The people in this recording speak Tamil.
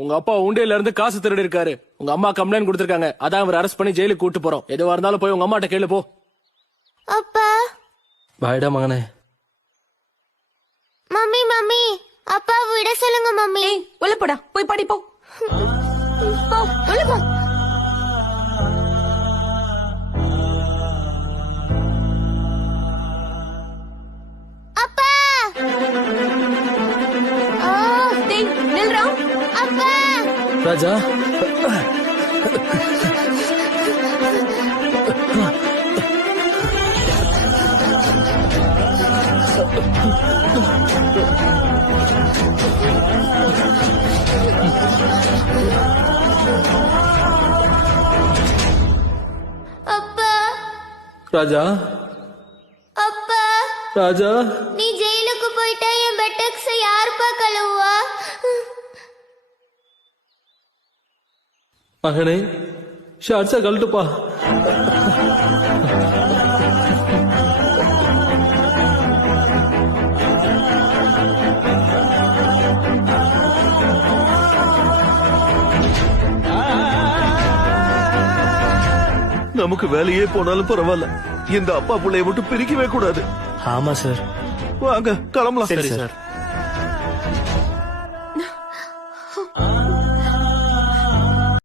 உங்க அப்பா உண்டியல இருந்து காசு திருடி இருக்காரு. உங்க அம்மா கம்ப்ளைண்ட் கொடுத்திருக்காங்க. அதான் அவர் அரெஸ்ட் பண்ணி ஜெயிலுக்கு கூட்டு போறோம். எதுவா இருந்தாலும் போய் உங்க அம்மாட்ட கேளு போ. அப்பா பாய்டா மகனே. மம்மி மம்மி அப்பா விட சொல்லுங்க மம்மி. உள்ள போடா, போய் படி போ. போ உள்ள போ. அப்பா டேய் நில்றா. அப்பா ராஜா அப்பா ராஜா அப்பா ராஜா நீ ஜெயிலுக்கு போயிட்டா என் பெட்டக்ஸ் யாருப்பா கழுவுவா? மகனே ஷார்ட்ஸா கழட்டுப்பா. நமக்கு வேலையே போனாலும் பரவாயில்ல, இந்த அப்பா பிள்ளைய மட்டும் பிரிக்கவே கூடாது. ஆமா சார். வாங்க கிளம்பலாம். சரி சார்.